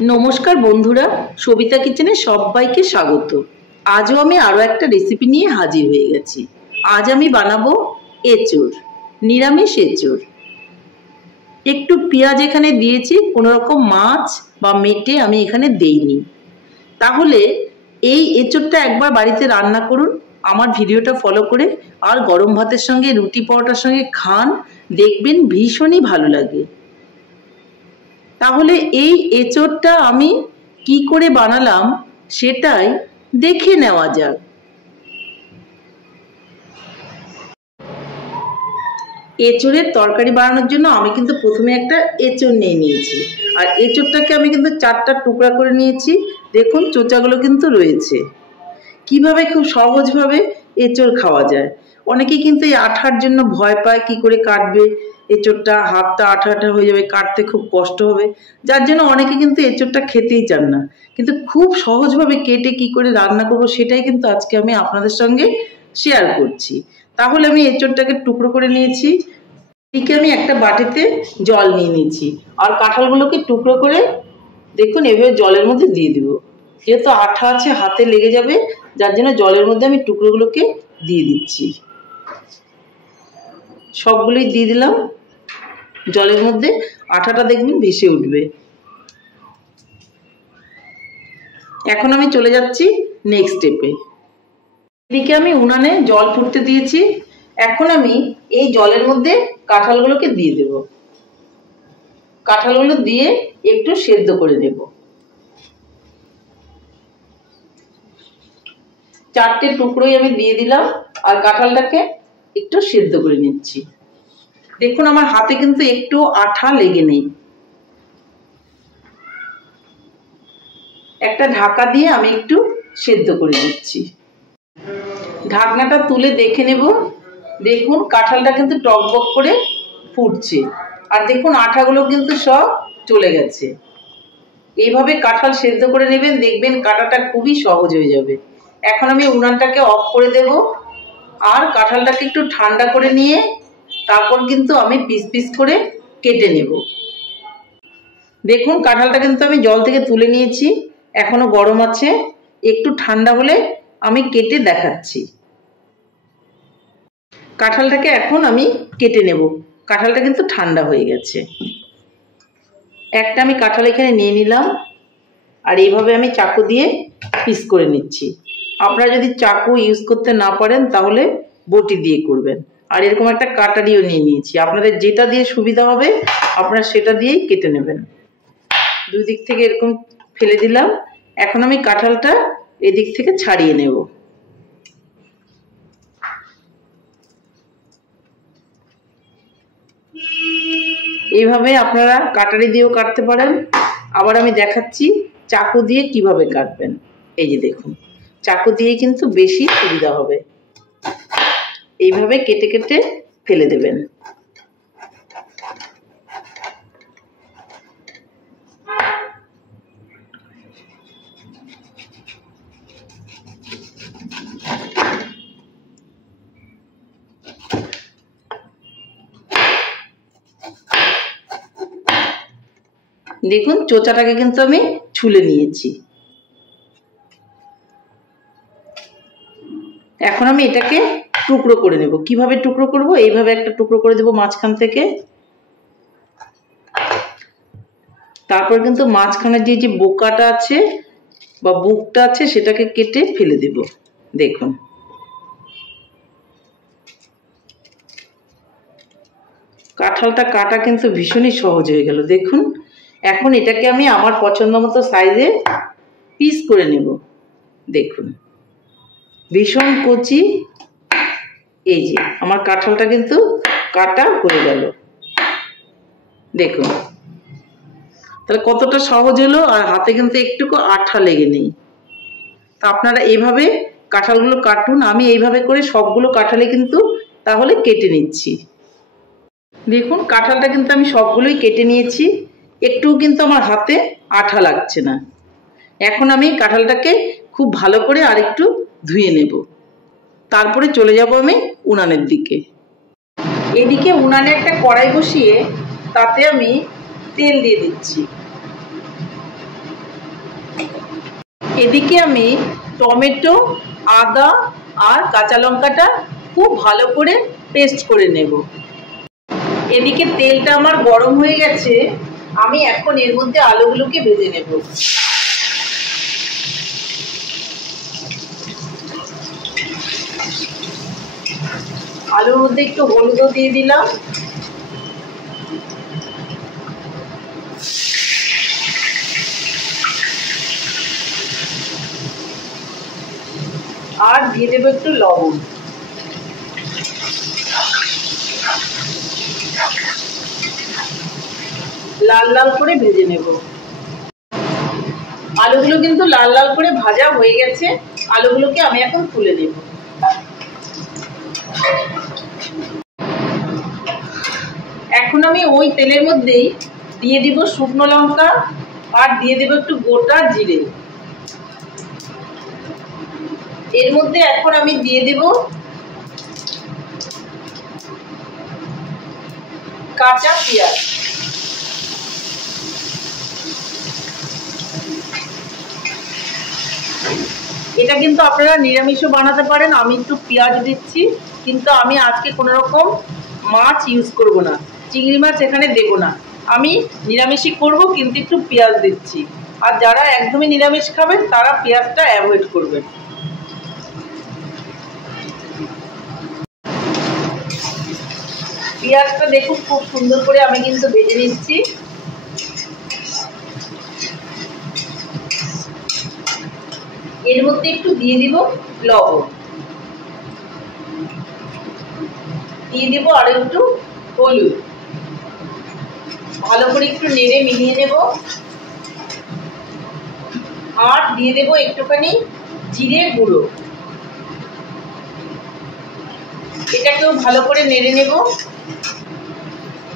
नमस्कार बंधुरा सबिता किचेने सबाइके स्वागत। आजो आमी आरो एकटा रेसिपि निये हाजिर हये गेছি। आज आमी बानाबो एचोर, निरामिष एचोर। एकटू पेঁয়াজ एखाने दिয়েছি, कोनो रकम माछ बा मेटे आमी एखाने देইনি। ताहले এই এচোরটা একবার বাড়িতে রান্না করুন, আমার ভিডিওটা ফলো করে, আর গরম ভাতের সঙ্গে রুটি পরোটার সঙ্গে খান, দেখবেন ভীষণই ভালো লাগে। তাহলে এই এচোরটা আমি কি করে বানালাম সেটাই দেখে নেওয়া যাক। এচোরের তরকারি বানানোর জন্য আমি কিন্তু প্রথমে একটা এচোর নিয়েছি, আর এচোরটাকে আমি কিন্তু 4টা টুকরা করে নিয়েছি। দেখুন চোচাগুলো কিন্তু রয়েছে। কিভাবে খুব সহজভাবে এচোর খাওয়া যায়। অনেকেই কিন্তু এই আঠার জন্য ভয় পায়, কি করে কাটবে এচোরটা, হাতটা আঠা আঠা হয়ে যাবে, কাটতে খুব কষ্ট হবে, যার জন্য অনেকে কিন্তু এচোরটা খেতেই চান না। কিন্তু খুব সহজভাবে কেটে কি করে রান্না করব সেটাই কিন্তু আজকে আমি আপনাদের সঙ্গে শেয়ার করছি। তাহলে আমি এচোরটাকে টুকরো করে নিয়েছি। এদিকে আমি একটা বাটিতে জল নিয়ে নিয়েছি, আর কাঁঠালগুলোকে টুকরো করে দেখুন এভাবে জলের মধ্যে দিয়ে দিব। যেহেতু আঠা আছে হাতে লেগে যাবে, যার জন্য জলের মধ্যে আমি টুকরোগুলোকে দিয়ে দিচ্ছি। সবগুলোই দিয়ে দিলাম জলের মধ্যে। আঠাটা দেখবেন ভেসে উঠবে। এখন আমি চলে যাচ্ছি নেক্সট স্টেপে। এদিকে আমি উনানে জল ফুটতে দিয়েছি। এখন আমি এই জলের মধ্যে কাঁঠালগুলোকে দিয়ে দেব। কাঁঠালগুলো দিয়ে একটু সেদ্ধ করে নেব। 4টে টুকরোই আমি দিয়ে দিলাম, আর কাঁঠালটাকে একটু সেদ্ধ করে নিচ্ছি। দেখুন আমার হাতে কিন্তু একটু আঠা লেগে নেই। একটা ঢাকা দিয়ে আমি একটু সেদ্ধ করে নিচ্ছি। ঢাকনাটা তুলে দেখে নেব। দেখুন কাঁঠালটা কিন্তু টকবক করে ফুটছে, আর দেখুন আঠাগুলো কিন্তু সব চলে গেছে। এইভাবে কাঁঠাল সেদ্ধ করে নেবেন, দেখবেন কাটাটা খুবই সহজ হয়ে যাবে। এখন আমি উনানটাকে অফ করে দেব, আর কাঁঠালটাকে একটু ঠান্ডা করে নিয়ে তারপর কিন্তু আমি পিস পিস করে কেটে নেব। দেখুন কাঁঠালটা কিন্তু আমি জল থেকে তুলে নিয়েছি, এখনো গরম আছে। একটু ঠান্ডা হলে আমি কেটে দেখাচ্ছি। কাঁঠালটাকে এখন আমি কেটে নেব। কাঁঠালটা কিন্তু ঠান্ডা হয়ে গেছে। একটা আমি কাঁঠাল এখানে নিয়ে নিলাম, আর এইভাবে আমি চাকু দিয়ে পিস করে নিচ্ছি। আপনারা যদি চাকু ইউজ করতে না পারেন তাহলে বটি দিয়ে করবেন। আর এরকম একটা কাটারিও নিয়ে নিয়েছি, আপনাদের যেটা দিয়ে সুবিধা হবে আপনারা সেটা দিয়েই কেটে নেবেন। দুই দিক থেকে এরকম ফেলে দিলাম। এখন আমি কাঁঠালটা এদিক থেকে ছাড়িয়ে নেব। এইভাবে আপনারা কাটারি দিয়েও কাটতে পারেন। আবার আমি দেখাচ্ছি চাকু দিয়ে কিভাবে কাটবেন। এই যে দেখুন, চাকু দিয়ে কিন্তু বেশি সুবিধা হবে। এইভাবে কেটে কেটে ফেলে দেবেন। দেখুন চোচাটাকে কিন্তু আমি ছুলে নিয়েছি। এখন আমি এটাকে টুকরো করে নেব। কিভাবে টুকরো করব, এইভাবে একটা টুকরো করে দেব মাঝখান থেকে। তারপর কিন্তু মাঝখানে যে বোকাটা আছে বা বুকটা আছে সেটাকে কেটে ফেলে দেব। দেখুন কাঁঠালটা কাটা কিন্তু ভীষণই সহজ হয়ে গেল। দেখুন এখন এটাকে আমি আমার পছন্দ মতো সাইজে পিস করে নেব। দেখুন ভীষণ কচি। এই যে আমার কাঁঠালটা কিন্তু কাটা হয়ে গেল। দেখুন তাহলে কতটা সহজ হলো, আর হাতে কিন্তু একটুকু আঠা লেগে নেই। তা আপনারা এইভাবে কাঁঠালগুলো কাটুন। আমি এইভাবে করে সবগুলো কাঁঠালে কিন্তু তাহলে কেটে নিচ্ছি। দেখুন কাঁঠালটা কিন্তু আমি সবগুলোই কেটে নিয়েছি। একটুও কিন্তু আমার হাতে আঠা লাগছে না। এখন আমি কাঁঠালটাকে খুব ভালো করে আরেকটু ধুয়ে নেব। তারপরে চলে যাব আমি উনানের দিকে। এদিকে উনানে একটা কড়াই বসিয়ে তাতে আমি তেল দিয়ে দিচ্ছি। এদিকে আমি টমেটো, আদা আর কাঁচা লঙ্কাটা খুব ভালো করে পেস্ট করে নেব। এদিকে তেলটা আমার গরম হয়ে গেছে, আমি এখন এর মধ্যে আলুগুলোকে ভেজে নেব। আলুর মধ্যে একটু হলুদও দিয়ে দিলাম, আর দিয়ে দেবো একটু লবণ। লাল লাল করে ভেজে নেব। আলুগুলো কিন্তু লাল লাল করে ভাজা হয়ে গেছে, আলুগুলোকে আমি এখন তুলে নেব। এখন আমি ওই তেলের মধ্যেই দিয়ে দিব শুকনো লঙ্কা আর দিয়ে দেব একটু গোটা জিরে। এর মধ্যে এখন আমি দিয়ে দেব কাঁচা পেঁয়াজ। এটা কিন্তু আপনারা নিরামিষও বানাতে পারেন, আমি একটু পেঁয়াজ দিচ্ছি, কিন্তু আমি আজকে কোনো রকম মাছ ইউজ করব না, চিংড়ি মাছ এখানে দেব না, আমি নিরামিষই করব, কিন্তু একটু পেঁয়াজ দিচ্ছি। আর যারা একদমই নিরামিষ খাবেন তারা পেঁয়াজটা অ্যাভয়েড করবেন। পেঁয়াজটা দেখুন খুব সুন্দর করে আমি কিন্তু ভেজে নিচ্ছি। এর মধ্যে একটু দিয়ে দিব লবণ, দিয়ে দিব আর একটু হলুদ, ভালো করে একটু নেড়ে মিলিয়ে নেব। আর দিয়ে দেব একটুখানি জিরে গুঁড়ো, এটাকেও ভালো করে নেড়ে নেব।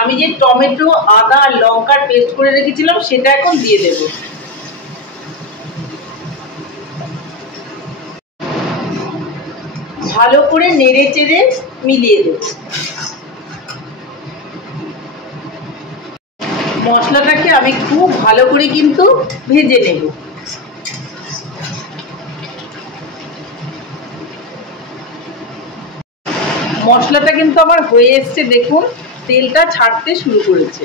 আমি যে টমেটো, আদা আর লঙ্কার পেস্ট করে রেখেছিলাম সেটা এখন দিয়ে দেব। ভালো করে নেড়ে চেড়ে মিলিয়ে দেব। মশলাটাকে আমি খুব ভালো করে কিন্তু ভেজে নেব। মশলাটা কিন্তু আমার হয়ে এসছে, দেখুন তেলটা ছাড়তে শুরু করেছে।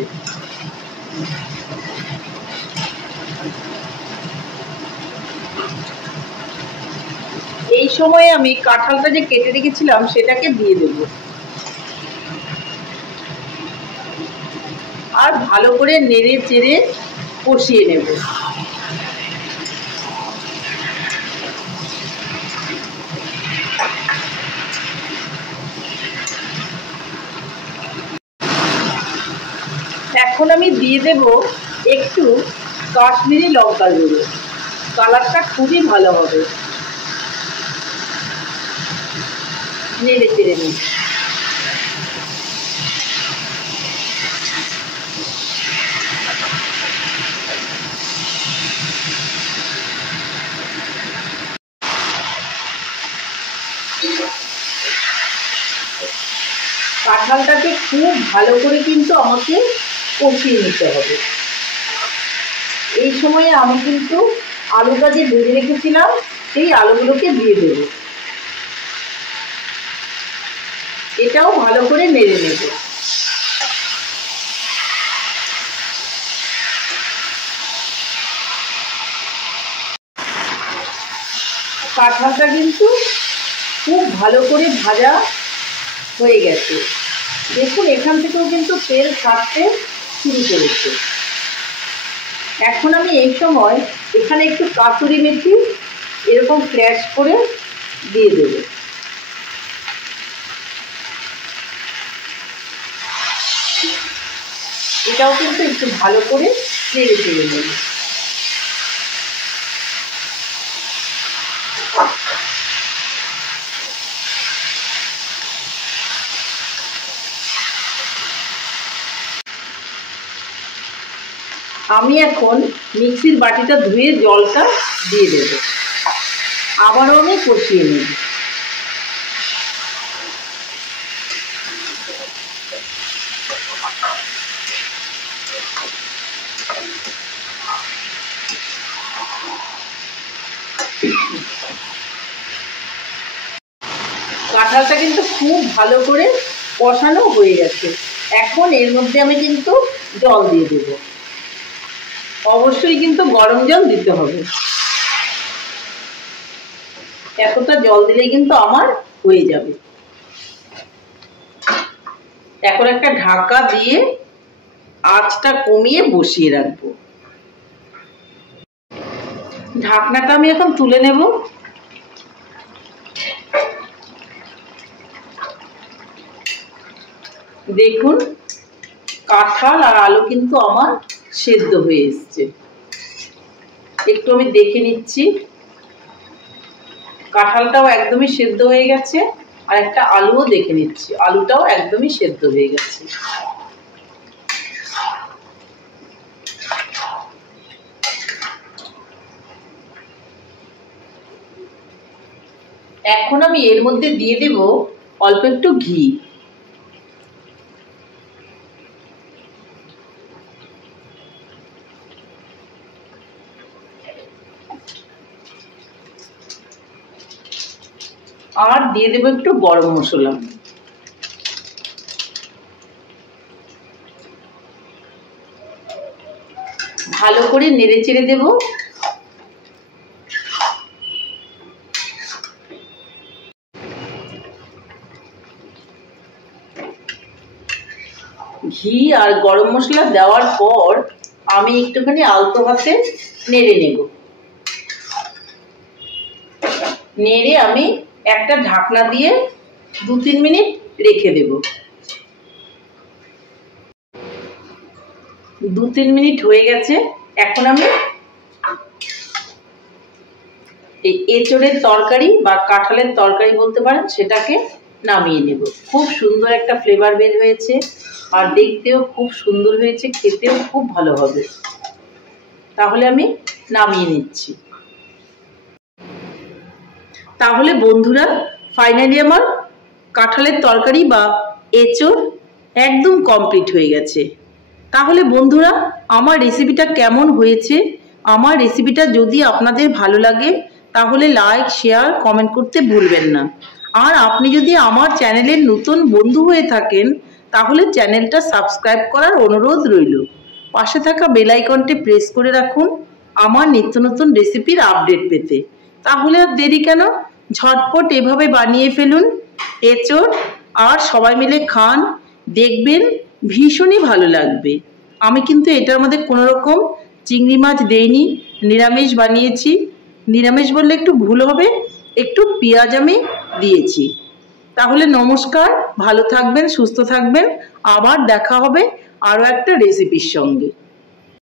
এই সময়ে আমি কাঁঠালটা যে কেটে রেখেছিলাম সেটাকে দিয়ে দেব, আর ভালো করে নেড়ে চেড়ে কষিয়ে নেব। এখন আমি দিয়ে দেব একটু কাশ্মীরি লঙ্কা গুঁড়ো, কালারটা খুবই ভালো হবে। নেড়ে চেড়ে নিই। কাঁঠালটাকে খুব ভালো করে কিন্তু আমাকে কষিয়ে নিতে হবে। এই সময়ে আমি কিন্তু আলুটা যে ভেজে রেখেছিলাম সেই আলুগুলোকে দিয়ে দেব, এটাও ভালো করে নেড়ে নেব। কাঁঠালটা কিন্তু খুব ভালো করে ভাজা হয়ে গেছে, দেখুন এখান থেকেও কিন্তু তেল ছাড়তে শুরু করেছে। এখন আমি এই সময় এখানে একটু কাসুরি মেথি এরকম ক্র্যাশ করে দিয়ে দেব। এটাও কিন্তু একটু ভালো করে নেড়ে চেড়ে নেব। আমি এখন মিক্সির বাটিটা ধুয়ে জলটা দিয়ে দেব, আবারও আমি কষিয়ে নেব। কাঁঠালটা কিন্তু খুব ভালো করে কষানো হয়ে গেছে। এখন এর মধ্যে আমি কিন্তু জল দিয়ে দেব। অবশ্যই কিন্তু গরম জল দিতে হবে। এতটা জল দিলেই কিন্তু আমার হয়ে যাবে। এখন একটা ঢাকা দিয়ে আঁচটা কমিয়ে বসিয়ে রাখবো। ঢাকনাটা আমি এখন তুলে নেব। দেখুন কাঁঠাল আর আলু কিন্তু আমার সেদ্ধ হয়ে এসছে। একটু আমি দেখে নিচ্ছি। কাঁঠালটাও একদমই সেদ্ধ হয়ে গেছে, আর একটা আলুও দেখে নিচ্ছি, আলুটাও একদমই সেদ্ধ হয়ে গেছে। এখন আমি এর মধ্যে দিয়ে দেব অল্প একটু ঘি। আর দিয়ে দেব একটু গরম মশলা। ভালো করে নেড়ে চেড়ে দেব। ঘি আর গরম মশলা দেওয়ার পর আমি একটুখানি আলতো হাতে নেড়ে নেব। নেড়ে আমি একটা ঢাকনা দিয়ে 2-3 মিনিট রেখে দেব। 2-3 মিনিট হয়ে গেছে। এখন আমি এই এঁচোড়ের তরকারি বা কাঁঠালের তরকারি বলতে পারেন, সেটাকে নামিয়ে নেব। খুব সুন্দর একটা ফ্লেভার বের হয়েছে, আর দেখতেও খুব সুন্দর হয়েছে, খেতেও খুব ভালো হবে। তাহলে আমি নামিয়ে নিচ্ছি। তাহলে বন্ধুরা, ফাইনালি আমার কাঁঠালের তরকারি বা এঁচোড় একদম কমপ্লিট হয়ে গেছে। তাহলে বন্ধুরা, আমার রেসিপিটা কেমন হয়েছে? আমার রেসিপিটা যদি আপনাদের ভালো লাগে তাহলে লাইক, শেয়ার, কমেন্ট করতে ভুলবেন না। আর আপনি যদি আমার চ্যানেলের নতুন বন্ধু হয়ে থাকেন তাহলে চ্যানেলটা সাবস্ক্রাইব করার অনুরোধ রইল। পাশে থাকা বেল আইকনটি প্রেস করে রাখুন আমার নিত্য নতুন রেসিপির আপডেট পেতে। তাহলে আর দেরি কেন, ঝটপট এভাবে বানিয়ে ফেলুন এঁচোড়, আর সবাই মিলে খান, দেখবেন ভীষণই ভালো লাগবে। আমি কিন্তু এটার মধ্যে কোনো রকম চিংড়ি মাছ দেইনি, নিরামিষ বানিয়েছি। নিরামিষ বললে একটু ভুল হবে, একটু পেঁয়াজ আমি দিয়েছি। তাহলে নমস্কার, ভালো থাকবেন, সুস্থ থাকবেন। আবার দেখা হবে আরও একটা রেসিপির সঙ্গে।